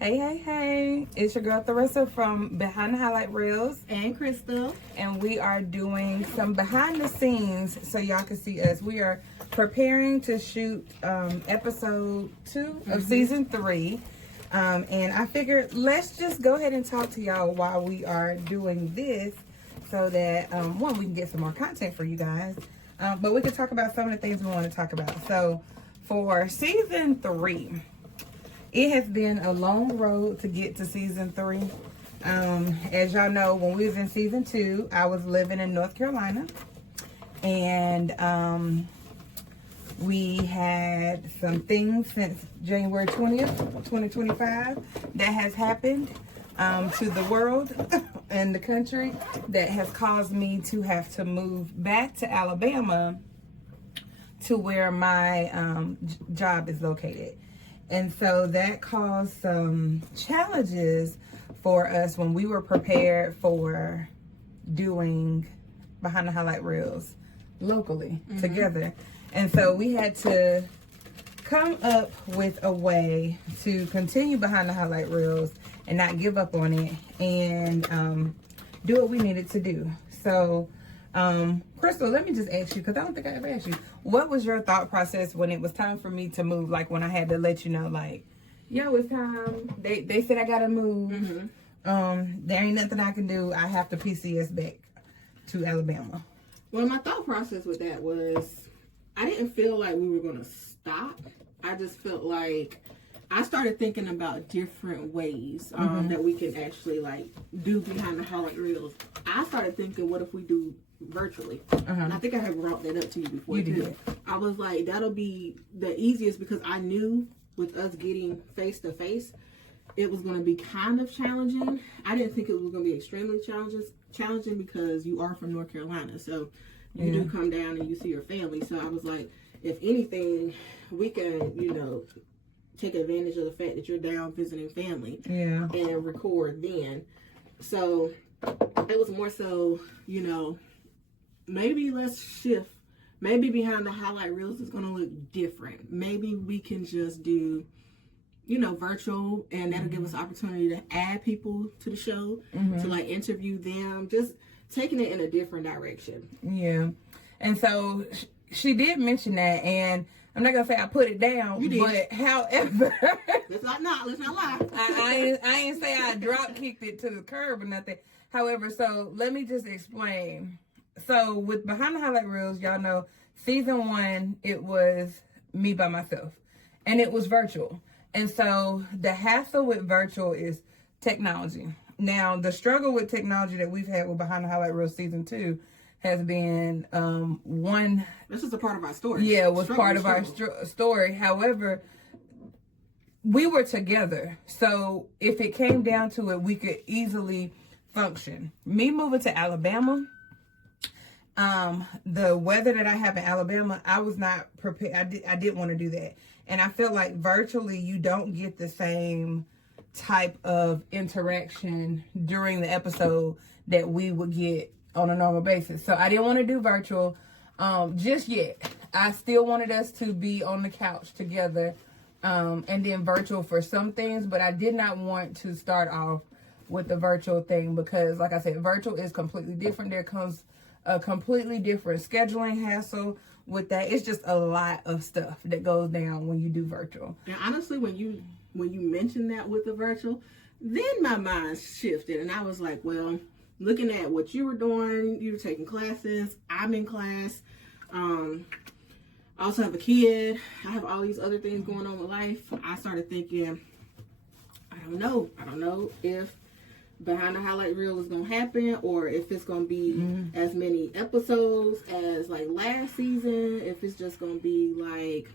Hey. It's your girl Theresa from Behind the Highlight Reels. And Crystal. And we are doing some behind the scenes so y'all can see us. We are preparing to shoot episode 2 of season 3. And I figured let's just go ahead and talk to y'all while we are doing this so that, one, we can get some more content for you guys. But we can talk about some of the things we want to talk about. So for season 3, it has been a long road to get to season 3. As y'all know, when we was in season 2, I was living in North Carolina. And we had some things since January 20th, 2025 that has happened to the world and the country that has caused me to have to move back to Alabama to where my job is located. And so that caused some challenges for us when we were prepared for doing Behind the Highlight Reels locally together. And so we had to come up with a way to continue Behind the Highlight Reels and not give up on it and do what we needed to do. So, Crystal, let me just ask you, because I don't think I ever asked you, what was your thought process when it was time for me to move? Like when I had to let you know, like, yo, it's time. They said I gotta move. There ain't nothing I can do. I have to PCS back to Alabama. Well, my thought process with that was, I didn't feel like we were gonna stop. I just felt like I started thinking about different ways that we can actually like do Behind the Highlight Reels. I started thinking, what if we do virtually? And I think I had brought that up to you before too. Did. I was like, that'll be the easiest because I knew with us getting face to face, it was going to be kind of challenging. I didn't think it was going to be extremely challenging because you are from North Carolina, so you do come down and you see your family. So I was like, if anything, we can, take advantage of the fact that you're down visiting family and record then. So it was more so, maybe let's shift. Maybe Behind the Highlight Reels is going to look different. Maybe we can just do, virtual, and that'll give us opportunity to add people to the show, to like interview them, just taking it in a different direction. Yeah. And so she did mention that, and I'm not gonna say I put it down, but however, let's not lie. I ain't say I drop kicked it to the curb or nothing. However, so let me just explain. So with Behind the Highlight Reels, y'all know season 1, it was me by myself, and it was virtual. And so the hassle with virtual is technology. Now, the struggle with technology that we've had with Behind the Highlight Reels season 2 has been one. This is a part of our story. Yeah, it was part of our story. However, we were together. So if it came down to it, we could easily function. Me moving to Alabama, the weather that I have in Alabama, I was not prepared. I didn't want to do that. And I feel like virtually you don't get the same type of interaction during the episode that we would get on a normal basis. So I didn't want to do virtual just yet. I still wanted us to be on the couch together and then virtual for some things, but I did not want to start off with the virtual thing because, like I said, virtual is completely different. There comes a completely different scheduling hassle with that. It's just a lot of stuff that goes down when you do virtual. And honestly, when you mentioned that with the virtual, then my mind shifted and I was like, well, looking at what you were doing, you were taking classes, I'm in class, I also have a kid, I have all these other things going on with life. I started thinking, I don't know if Behind the Highlight Reel is going to happen or if it's going to be as many episodes as like last season, if it's just going to be like,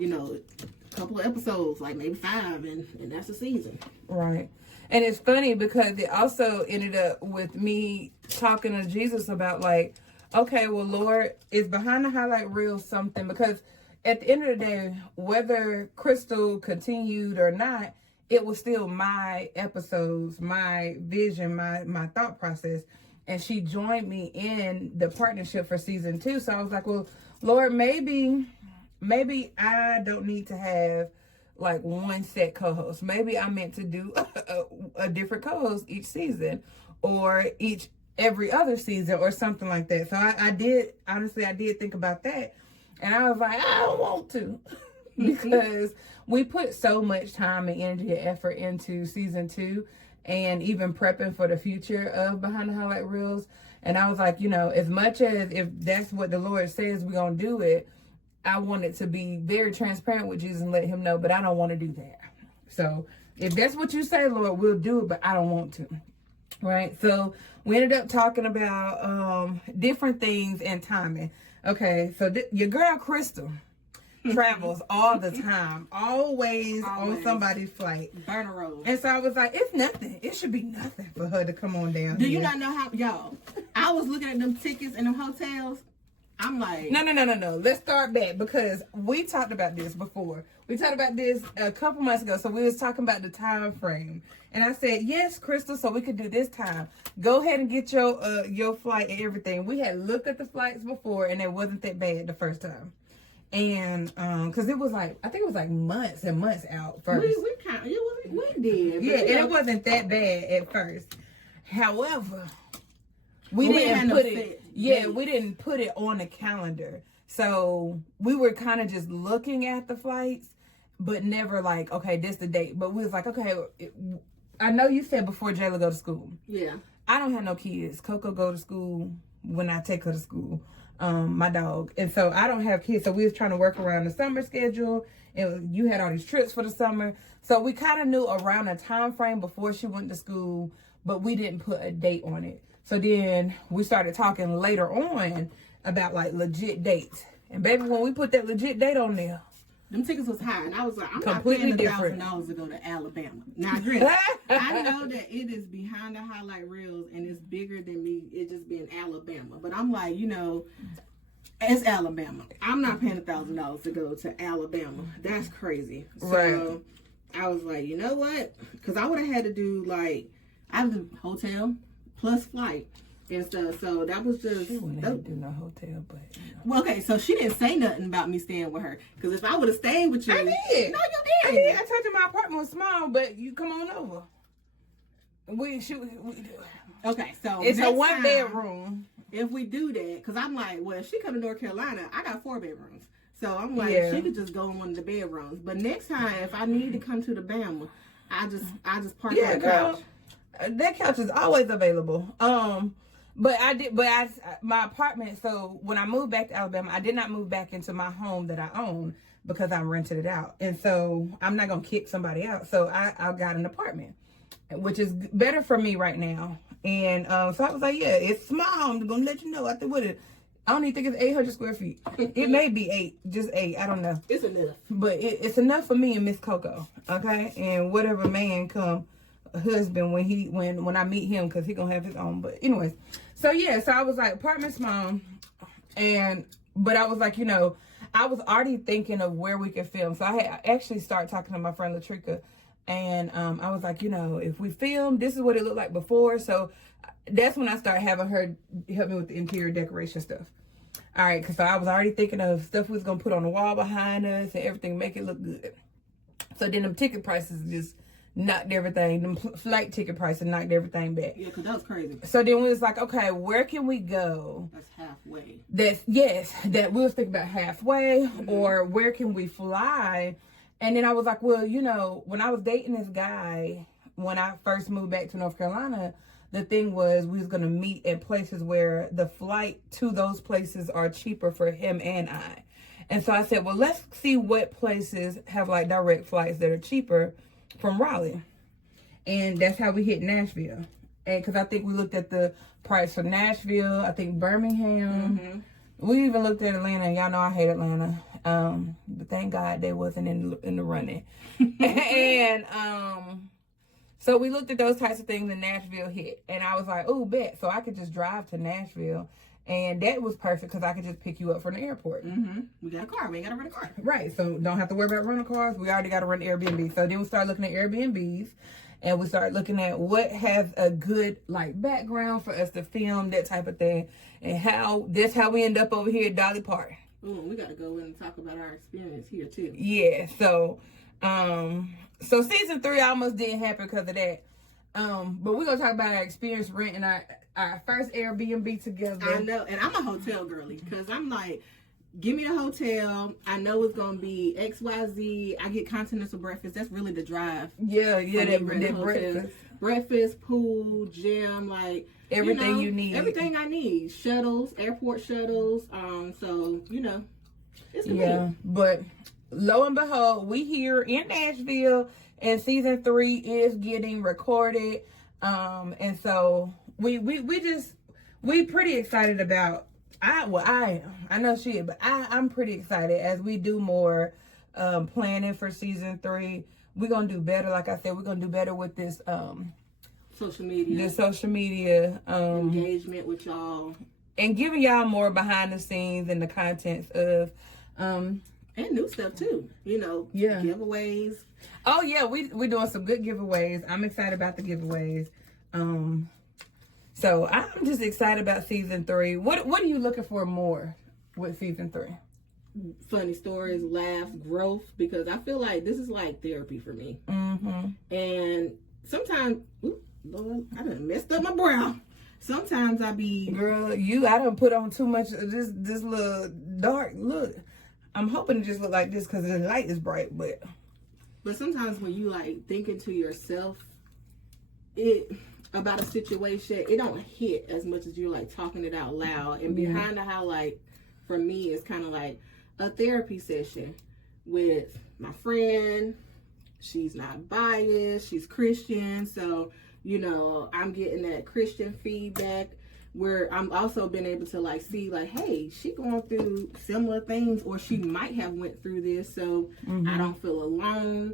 a couple of episodes, like maybe 5 and that's the season. Right. And it's funny because it also ended up with me talking to Jesus about like, okay, well, Lord, is Behind the Highlight Reel something? Because at the end of the day, whether Crystal continued or not, it was still my episodes, my vision, my thought process. And she joined me in the partnership for season 2. So I was like, well, Lord, maybe I don't need to have like one set co-host. Maybe I meant to do a different co-host each season, or every other season, or something like that. So I did think about that, and I was like, I don't want to. Because we put so much time and energy and effort into season 2, and even prepping for the future of Behind the Highlight Reels. And I was like, as much as if that's what the Lord says we're going to do it, I wanted to be very transparent with Jesus and let him know, but I don't want to do that. So if that's what you say, Lord, we'll do it, but I don't want to. Right? So we ended up talking about different things and timing. Okay, so your girl Crystal travels all the time, always on somebody's flight. Burn a road. And so I was like, it's nothing. It should be nothing for her to come on down. Do you not know how, y'all? I was looking at them tickets in them hotels. I'm like, no. Let's start back, because we talked about this before. We talked about this a couple months ago. So we was talking about the time frame, and I said, yes, Crystal, so we could do this time. Go ahead and get your flight and everything. We had looked at the flights before, and it wasn't that bad the first time. And because it was like, I think it was like months and months out first. We did. Yeah, and it wasn't that bad at first. However, we didn't put it. Yeah, we didn't put it on the calendar. So we were kind of just looking at the flights, but never like, okay, this the date. But we was like, okay, I know you said before Jayla go to school. Yeah. I don't have no kids. Coco go to school when I take her to school. My dog. And so I don't have kids. So we was trying to work around the summer schedule. And you had all these trips for the summer. So we kind of knew around a time frame before she went to school, but we didn't put a date on it. So then we started talking later on about like legit dates. And baby, when we put that legit date on there, them tickets was high, and I was like, I'm completely not paying different. $1,000 to go to Alabama. Now, granted, I know that it is Behind the Highlight Reels, and it's bigger than me. It just being Alabama, but I'm like, it's Alabama. I'm not paying $1,000 to go to Alabama. That's crazy. So right. I was like, you know what? Because I would have had to do I have the hotel plus flight and stuff. So that was just. She wouldn't have to do no hotel, but. Well, okay, so she didn't say nothing about me staying with her. Because if I would have stayed with you. I did. No, you didn't. I did. I told you my apartment was small, but you come on over. We do. Okay, so. It's a 1 bedroom. If we do that, because I'm like, well, if she come to North Carolina, I got 4 bedrooms. So I'm like, she could just go in one of the bedrooms. But next time, if I need to come to the Bama, I just park on the couch. That couch is always available. But my apartment, so when I moved back to Alabama, I did not move back into my home that I own because I rented it out. And so I'm not going to kick somebody out. So I got an apartment, which is better for me right now. And so I was like, yeah, it's small. I'm going to let you know. I don't even think it's 800 square feet. It may be just 8. I don't know. It's enough. But it's enough for me and Miss Coco. Okay? And whatever man come, husband, when I meet him, because he going to have his own. But anyways. So yeah, so I was like, apartment small. But I was like, I was already thinking of where we could film. So I actually started talking to my friend Latrika. And I was like, if we film, this is what it looked like before. So that's when I started having her help me with the interior decoration stuff. All right, because I was already thinking of stuff we was going to put on the wall behind us and everything, make it look good. So then them ticket prices just knocked everything. Them flight ticket prices knocked everything back. Yeah, because that was crazy. So then we was like, okay, where can we go? That's halfway. That we was thinking about halfway, or where can we fly? And then I was like, well, when I was dating this guy, when I first moved back to North Carolina, the thing was we was going to meet at places where the flight to those places are cheaper for him and I. And so I said, well, let's see what places have like direct flights that are cheaper from Raleigh. And that's how we hit Nashville. And because I think we looked at the price for Nashville, I think Birmingham. Mm-hmm. We even looked at Atlanta. Y'all know I hate Atlanta. But thank God they wasn't in the running. And so we looked at those types of things, and Nashville hit. And I was like, oh, bet. So I could just drive to Nashville. And that was perfect because I could just pick you up from the airport. Mm-hmm. We got a car. We ain't got to rent a car. Right. So don't have to worry about rental cars. We already got to rent Airbnb. So then we started looking at Airbnbs. And we started looking at what has a good background for us to film, that type of thing. And that's how we end up over here at Dolly Park. Oh, we got to go in and talk about our experience here too. Yeah. So So season 3 almost didn't happen because of that. But we're gonna talk about our experience renting our first Airbnb together. I know, and I'm a hotel girly because I'm like, give me a hotel. I know it's gonna be XYZ. I get continental breakfast. That's really the drive. Yeah, that breakfast, pool, gym, like everything you need. Everything I need. Shuttles, airport shuttles. So it's the thing. But lo and behold, we here in Nashville, and season 3 is getting recorded. And so we pretty excited about. I know she is, but I'm pretty excited as we do more planning for season 3. We're gonna do better. Like I said, we're gonna do better with this social media. The social media engagement with y'all. And giving y'all more behind the scenes and the contents of and new stuff too. Giveaways. Oh yeah, we're doing some good giveaways. I'm excited about the giveaways. So I'm just excited about season 3. What are you looking for more with season 3? Funny stories, laughs, growth, because I feel like this is like therapy for me. Mm-hmm. And sometimes, Lord, I done messed up my brow. Sometimes I be... Girl, I done put on too much of this little dark look. I'm hoping it just look like this because the light is bright, but... But sometimes when you like thinking to yourself, about a situation, it don't hit as much as you're like talking it out loud. And behind how like, for me, it's kind of like a therapy session with my friend. She's not biased. She's Christian. So, I'm getting that Christian feedback where I'm also been able to like see like, hey, she going through similar things, or she might have went through this. So I don't feel alone.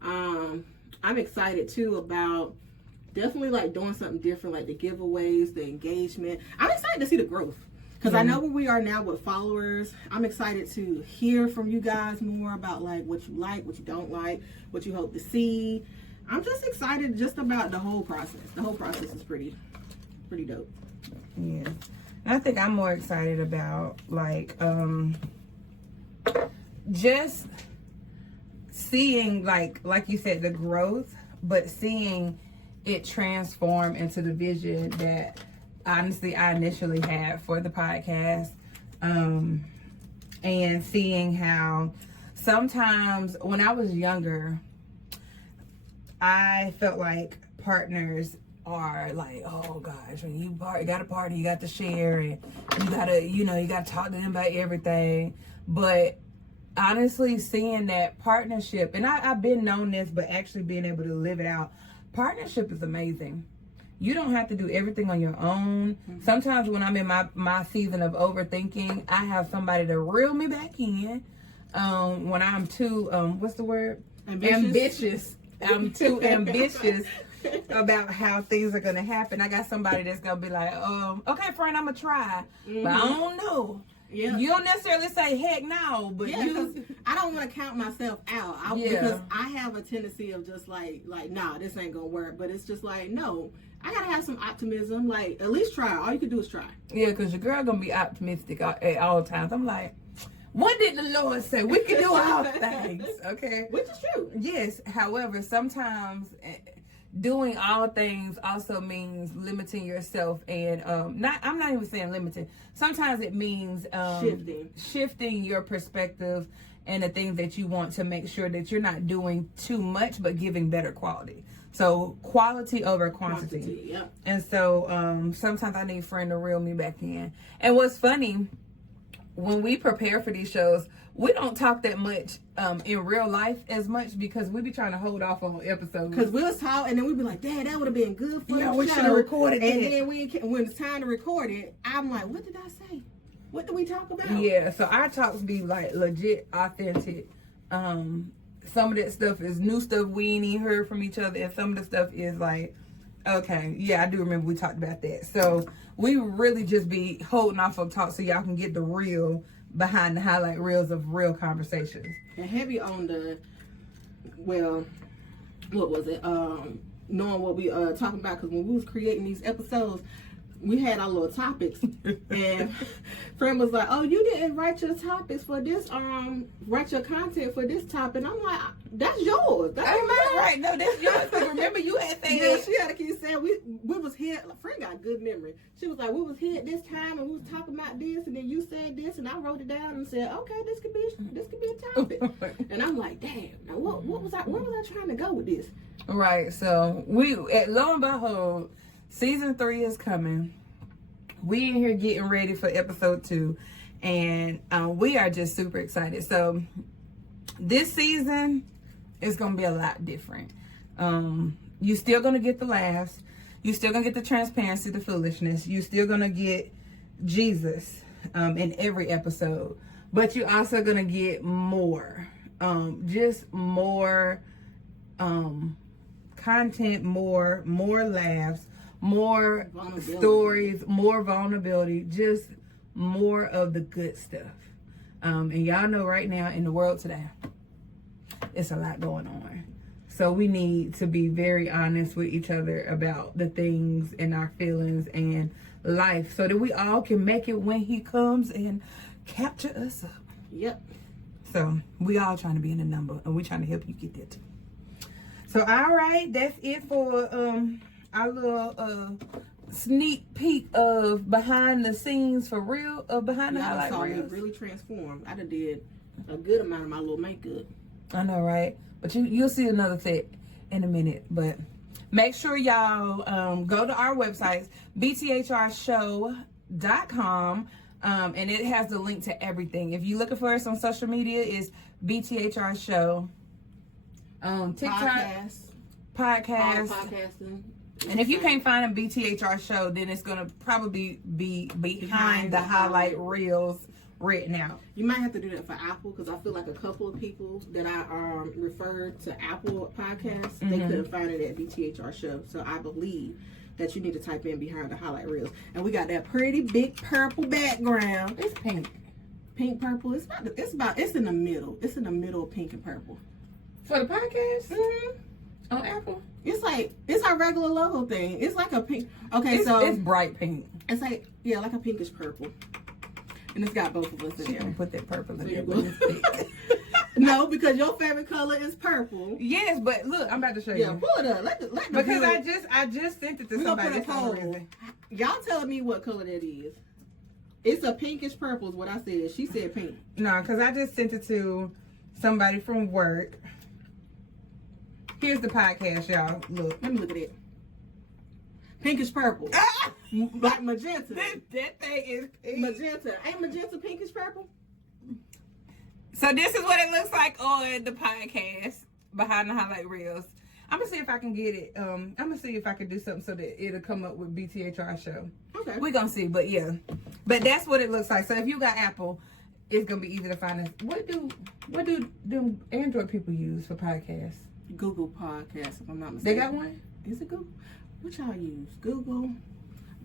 I'm excited too about definitely like doing something different, like the giveaways, the engagement. I'm excited to see the growth because I know where we are now with followers. I'm excited to hear from you guys more about like what you like, what you don't like, what you hope to see. I'm just excited just about the whole process. The whole process is pretty dope. Yeah. And I think I'm more excited about like just seeing like you said, the growth, but seeing it transform into the vision that honestly I initially had for the podcast. And seeing how sometimes when I was younger, I felt like partners are like, oh gosh, when you got a party, you got to share, and you gotta talk to them about everything. But honestly, seeing that partnership, and I've been known this, but actually being able to live it out, partnership is amazing. You don't have to do everything on your own. Mm-hmm. Sometimes when I'm in my season of overthinking, I have somebody to reel me back in. When I'm too, what's the word? Ambitious. I'm too ambitious about how things are going to happen. I got somebody that's going to be like, okay, friend, I'm going to try. Mm-hmm. But I don't know. Yeah. You don't necessarily say heck no, but I don't want to count myself out. Because I have a tendency of just like nah, this ain't gonna work. But it's just like, no, I gotta have some optimism. Like, at least try. All you can do is try. Yeah, because your girl gonna be optimistic at all times. I'm like, what did the Lord say? We can do all things, okay? Which is true. Yes. However, sometimes doing all things also means limiting yourself, and I'm not even saying limiting. Sometimes it means shifting your perspective and the things that you want to make sure that you're not doing too much, but giving better quality. So quality over quantity. Yeah. And so sometimes I need a friend to reel me back in. And what's funny, when we prepare for these shows, we don't talk that much in real life as much because we be trying to hold off on episodes. Because we'll talk and then we'll be like, Dad, that would have been good for we should have recorded it. And then when it's time to record it, I'm like, what did I say? What did we talk about? Yeah, so our talks be like legit, authentic. Some of that stuff is new stuff we ain't even heard from each other, and some of the stuff is like, okay, yeah, I do remember we talked about that. So we really just be holding off on talk so y'all can get the real behind the highlight reels of real conversations. And heavy on the, what was it? Knowing what we talking about, because when we was creating these episodes, we had our little topics, and friend was like, "Oh, you didn't write your topics for this. Write your content for this topic." And I'm like, "That's yours. That's Ain't mine." right? No, that's yours. 'Cause remember, you had said Yeah, she had to keep saying we was here. Friend got good memory. She was like, "We was here at this time, and we was talking about this, and then you said this, and I wrote it down and said, okay, this could be a topic." And I'm like, "Damn, now what was I? Where was I trying to go with this?" Right. So lo and behold, season 3 is coming. We in here getting ready for episode 2, and we are just super excited. So this season is gonna be a lot different. You still gonna get the laughs. You still gonna get the transparency, the foolishness. You still gonna get Jesus in every episode, but you also gonna get more, just more content, more laughs, more stories, more vulnerability, just more of the good stuff. And y'all know right now in the world today, it's a lot going on. So we need to be very honest with each other about the things and our feelings and life, so that we all can make it when he comes and capture us up. Yep. So we all trying to be in the number, and we trying to help you get there too. So all right, that's it for our little sneak peek of behind the scenes for real, of behind the highlight reels. Really transformed. I done did a good amount of my little makeup. I know, right? But you'll see another set in a minute. But make sure y'all go to our websites, BTHRshow.com, and it has the link to everything. If you're looking for us on social media, it's BTHR Show. TikTok, podcast. Podcasting. And if you can't find a BTHR Show, then it's gonna probably be behind the highlight reels written out. You might have to do that for Apple, because I feel like a couple of people that I referred to Apple Podcasts, they couldn't find it at BTHR Show. So I believe that you need to type in behind the highlight reels. And we got that pretty big purple background. It's pink. Pink purple. It's in the middle. It's in the middle of pink and purple. For the podcast? Mm-hmm. On Apple? It's our regular logo thing. It's like a pink. Okay, it's bright pink. It's like, yeah, like a pinkish purple. And it's got both of us in there. Put that purple in So there, you but it's pink. No, because your favorite color is purple. Yes, but look, I'm about to show you. Yeah, pull it up. Let the because viewer- I just sent it to We're gonna somebody put a for some poll. reason. Y'all telling me what color that is. It's a pinkish purple is what I said. She said pink. No, because I just sent it to somebody from work. Here's the podcast, y'all. Look. Let me look at it. Pinkish purple. Like magenta. That thing is pink. Magenta. Ain't magenta pinkish purple? So this is what it looks like on the podcast, behind the highlight reels. I'm gonna see if I can get it. I'm gonna see if I can do something so that it'll come up with BTHR Show. Okay. We're gonna see, but yeah. But that's what it looks like. So if you got Apple, it's gonna be easy to find us. What do them Android people use for podcasts? Google Podcasts, if I'm not mistaken. They got one? Is it Google? What y'all use? Google.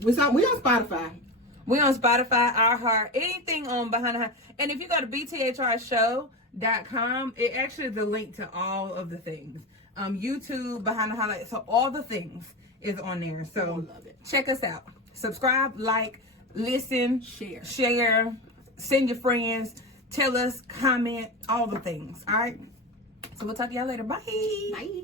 We on Spotify. We on Spotify, iHeart, anything on behind the highlight. And if you go to BTHRshow.com, it actually is a link to all of the things. YouTube, behind the highlight, so all the things is on there. So love it. Check us out. Subscribe, like, listen, share, send your friends, tell us, comment, all the things. All right. So we'll talk to y'all later. Bye. Bye.